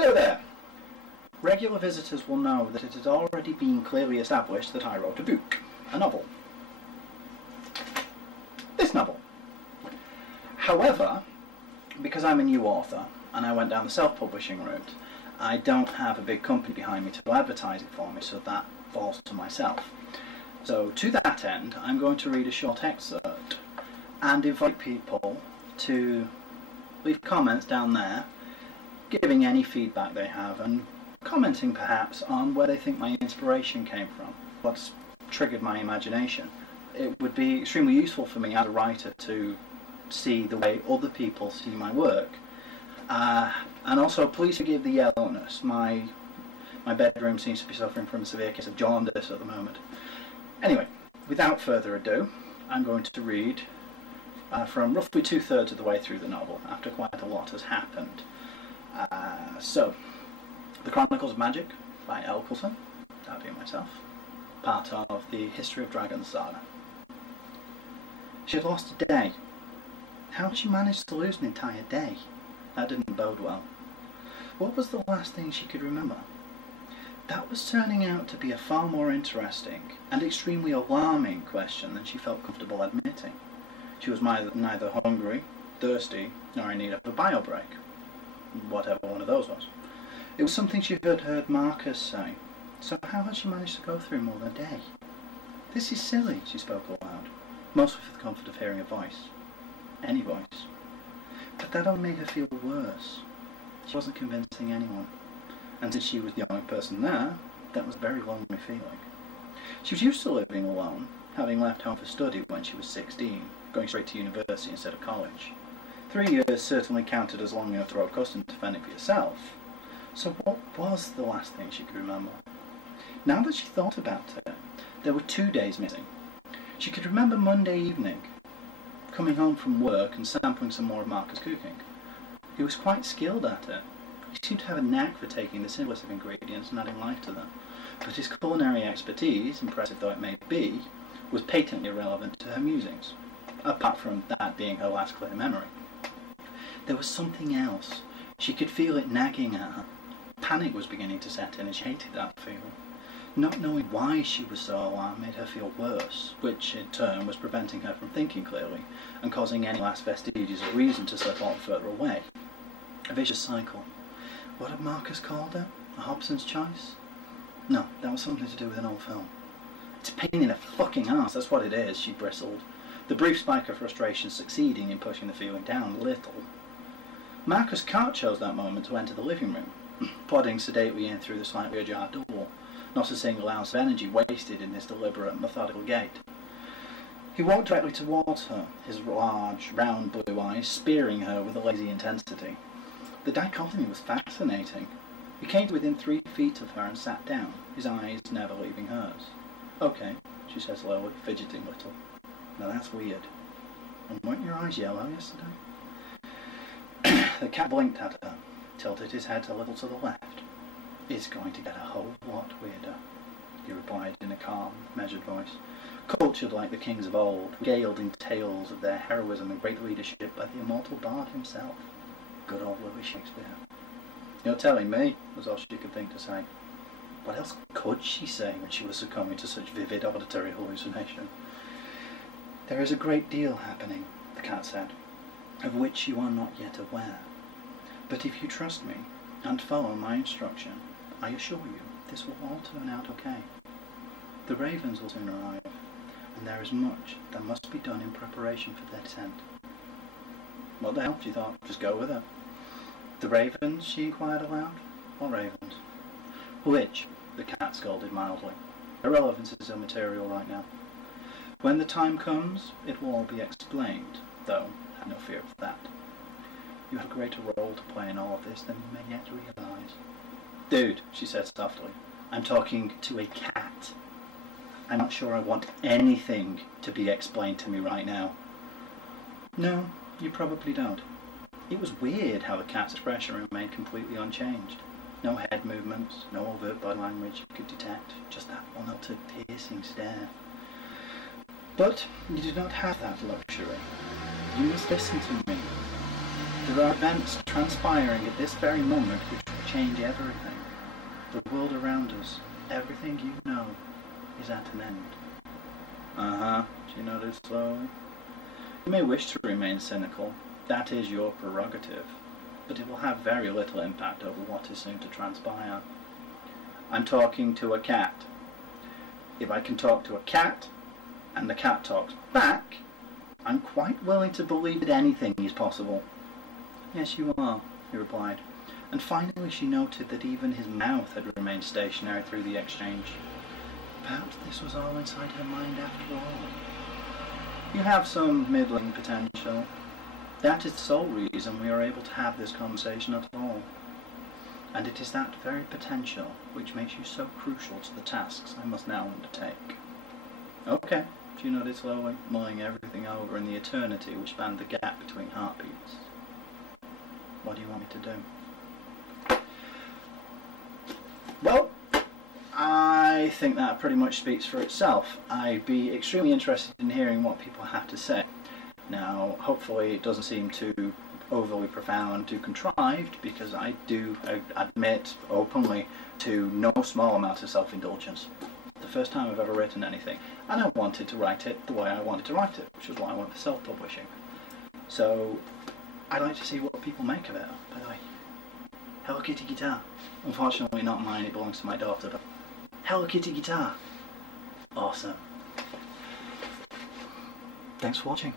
Hello there! Regular visitors will know that it has already been clearly established that I wrote a book, a novel. This novel. However, because I'm a new author and I went down the self-publishing route, I don't have a big company behind me to advertise it for me, so that falls to myself. So to that end, I'm going to read a short excerpt and invite people to leave comments down there, giving any feedback they have and commenting perhaps on where they think my inspiration came from, what's triggered my imagination. It would be extremely useful for me as a writer to see the way other people see my work. And also, please forgive the yellowness. My bedroom seems to be suffering from a severe case of jaundice at the moment. Anyway, without further ado, I'm going to read from roughly 2/3 of the way through the novel, after quite a lot has happened. So, The Chronicles of Magik by L. Coulson, that being myself, part of the History of Dragons saga. She had lost a day. How had she managed to lose an entire day? That didn't bode well. What was the last thing she could remember? That was turning out to be a far more interesting and extremely alarming question than she felt comfortable admitting. She was neither hungry, thirsty, nor in need of a bio break. Whatever one of those was. It was something she had heard Marcus say. So how had she managed to go through more than a day? This is silly, she spoke aloud, mostly for the comfort of hearing a voice. Any voice. But that only made her feel worse. She wasn't convincing anyone. And since she was the only person there, that was a very lonely feeling. She was used to living alone, having left home for study when she was 16, going straight to university instead of college. 3 years certainly counted as long enough to grow accustomed to fending for yourself. So what was the last thing she could remember? Now that she thought about it, there were 2 days missing. She could remember Monday evening, coming home from work and sampling some more of Marcus' cooking. He was quite skilled at it. He seemed to have a knack for taking the simplest of ingredients and adding life to them. But his culinary expertise, impressive though it may be, was patently irrelevant to her musings, apart from that being her last clear memory. There was something else. She could feel it nagging at her. Panic was beginning to set in and she hated that feeling. Not knowing why she was so alarmed made her feel worse, which in turn was preventing her from thinking clearly and causing any last vestiges of reason to slip on further away. A vicious cycle. What had Marcus called it? A Hobson's choice? No, that was something to do with an old film. It's a pain in the fucking ass, that's what it is, she bristled, the brief spike of frustration succeeding in pushing the feeling down a little. Marcus Cart chose that moment to enter the living room, plodding sedately in through the slightly ajar door, not a single ounce of energy wasted in his deliberate, methodical gait. He walked directly towards her, his large, round blue eyes spearing her with a lazy intensity. The dichotomy was fascinating. He came to within 3 feet of her and sat down, his eyes never leaving hers. Okay, she said slowly, fidgeting a little. Now that's weird. And weren't your eyes yellow yesterday? The cat blinked at her, tilted his head a little to the left. It's going to get a whole lot weirder, he replied in a calm, measured voice. Cultured like the kings of old, regaled in tales of their heroism and great leadership by the immortal bard himself. Good old Louis Shakespeare. You're telling me, was all she could think to say. What else could she say when she was succumbing to such vivid auditory hallucination? There is a great deal happening, the cat said, of which you are not yet aware. But if you trust me, and follow my instruction, I assure you, this will all turn out okay. The ravens will soon arrive, and there is much that must be done in preparation for their descent. What the hell, she thought, just go with it. The ravens, she inquired aloud. What ravens? Which? The cat scolded mildly. Irrelevance is immaterial right now. When the time comes, it will all be explained, though have no fear of that. You have a greater role to play in all of this than you may yet realize. Dude, she said softly, I'm talking to a cat. I'm not sure I want anything to be explained to me right now. No, you probably don't. It was weird how the cat's expression remained completely unchanged. No head movements, no overt body language you could detect, just that unaltered piercing stare. But you do not have that luxury. You must listen to me. There are events transpiring at this very moment which will change everything. The world around us, everything you know, is at an end. Uh-huh, she nodded slowly. You may wish to remain cynical. That is your prerogative. But it will have very little impact over what is soon to transpire. I'm talking to a cat. If I can talk to a cat, and the cat talks back, I'm quite willing to believe that anything is possible. Yes, you are, he replied. And finally she noted that even his mouth had remained stationary through the exchange. Perhaps this was all inside her mind after all. You have some middling potential. That is the sole reason we are able to have this conversation at all. And it is that very potential which makes you so crucial to the tasks I must now undertake. Okay, she nodded slowly, mulling everything over in the eternity which spanned the gap between heartbeats. What do you want me to do? Well, I think that pretty much speaks for itself. I'd be extremely interested in hearing what people have to say. Now, hopefully it doesn't seem too overly profound, too contrived, because I do admit openly to no small amount of self-indulgence. The first time I've ever written anything, and I wanted to write it the way I wanted to write it, which is why I went for self-publishing. So, I'd like to see what people make of it. By the way, Hello Kitty guitar. Unfortunately not mine, it belongs to my daughter, but Hello Kitty guitar. Awesome. Thanks for watching.